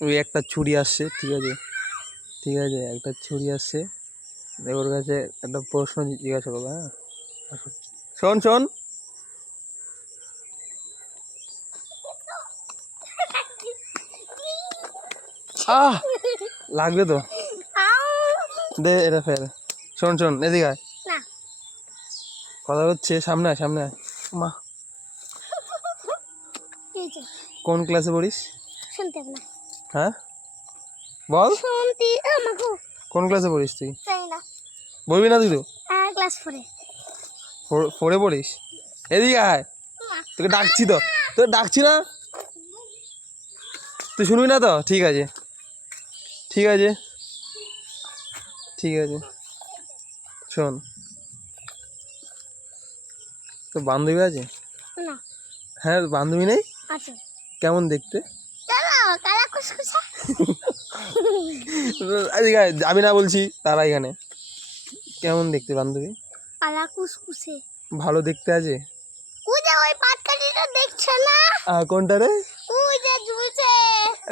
ওই একটা ছুরি আসছে, ঠিক আছে ঠিক আছে, একটা ছুরি আসছে, ওর কাছে একটা প্রশ্ন জিজ্ঞাসা করবো। হ্যাঁ শোন শোন, আহ লাগবে তো, দে এটা ফের। শোন শোন এদিকে আয়, কথা হচ্ছে, সামনে আয় সামনে আয়। মা কোন ক্লাসে পড়িস? শুনতে না। হ্যাঁ বল, শুনতে আমাকে কোন ক্লাসে পড়িস তুই? চাই না। বলবি না তুই তো? ক্লাস 4 ফোরে পড়িস? এদিকে আয়, তোকে ডাকছি তো, তোকে ডাকছি না, তুই শুনবি না তো? ঠিক আছে ঠিক আছে ঠিক আছে, শোন, তোর বান্ধবী আছে? না। হ্যাঁ বান্ধবী নেই? আছে। কেমন দেখতে? চলো কালা কুসকুসা। এদিকে আয়, আমি না বলছি তারা এখানে। কেমন দেখতে বান্ধবী? কালা কুসকুসে। ভালো দেখতে আছে? ওই যে ওই পাটকাঠিটা দেখছ না? কোনটা রে? ওই যে ঝুলছে।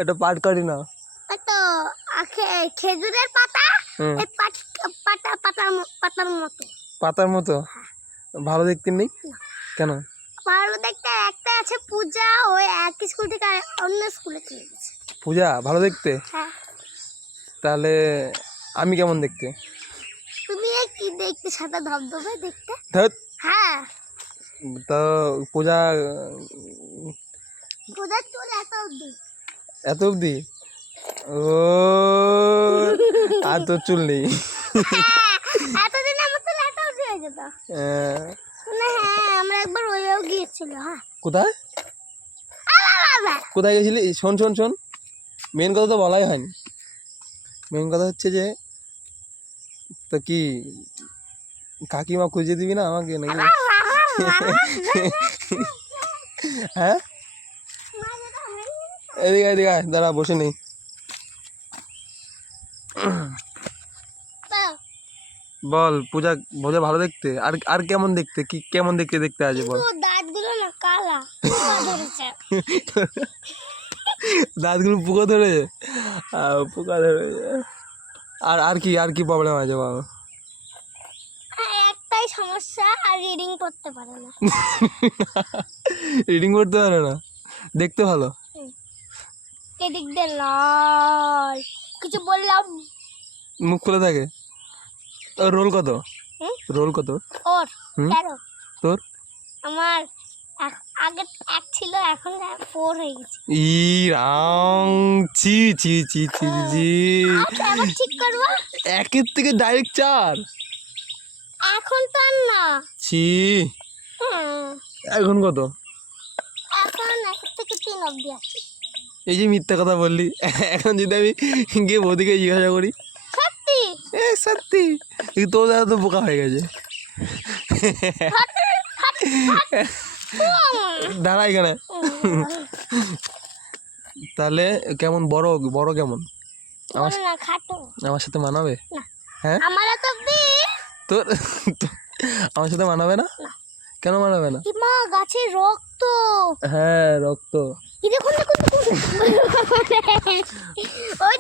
এটা পাট কাটি না, তো খেজুরের পাতা, এই পাতার মতো। পাতার মতো? ভালো দেখতে নেই কেন? ভালো দেখতে একটা আছে পূজা, ওই এক স্কুল থেকে অন্য স্কুলে চলে গেছে। পূজা ভালো দেখতে? হ্যাঁ। তাহলে আমি কেমন দেখতে? তুমি কি দেখতে, সাদা ধবধবে দেখতে। ধ্যাৎ, হ্যাঁ। তো পূজা পূজার চুল এত অব্দি। এত অবধি? ও আর তোর চুল নেই? এতদিন আমার চুল এত অব্দি হয়ে যেত না। হ্যাঁ আমরা একবার ওইও গিয়েছিল। হ্যাঁ কোথায় কোথায় গেছিলি? শোন শোন শোন, মেন কথা তো বলাই হয়নি। মেন কথা হচ্ছে যে, তো কি কাকিমা খুঁজে দিবি না আমাকে নাকি? হ্যাঁ এদিকে এদিকে আয়, দাঁড়া বসে নেই। বল পূজা, পূজা ভালো দেখতে? আর আর কেমন দেখতে, কি কেমন দেখতে দেখতে আছে বল? দাঁতগুলো না কালা ধরেছে। দাঁতগুলো পোকা ধরেছে? পোকা ধরেছে। আর আর কি, আর কি প্রবলেম আছে বল? একটাই সমস্যা, আর রিডিং করতে পারে না। রিডিং করতে পারে না, দেখতে ভালো। এদিক দিয়ে লাল, কিছু বললাম মুখ খুলে থাকে। তোর রোল কত? রোল কত ওর? 13। তোর? আমার আগে 1 ছিল, এখন 4 হয়ে গেছে। ই রাম, চি চি চি চি চি, আবার ঠিক করবো। 1 থেকে ডাইরেক্ট 4? এখন তো আর না। ছি, এখন কত? এখন 1 থেকে 3 অবধি আছে। এই যে মিথ্যা কথা বললি, এখন যদি আমি গিয়ে বৌদিকে জিজ্ঞাসা করি? সত্যি সত্যি? তোর দাদা তো বোকা হয়ে গেছে। দাঁড়া এখানে। তাহলে কেমন, বড় বড় কেমন? আমার সাথে মানাবে? হ্যাঁ তোর আমার সাথে মানাবে না? কেন মানাবে না? মা গাছের রক্ত। হ্যাঁ রক্ত। দেখুন দেখুন দেখুন। ওই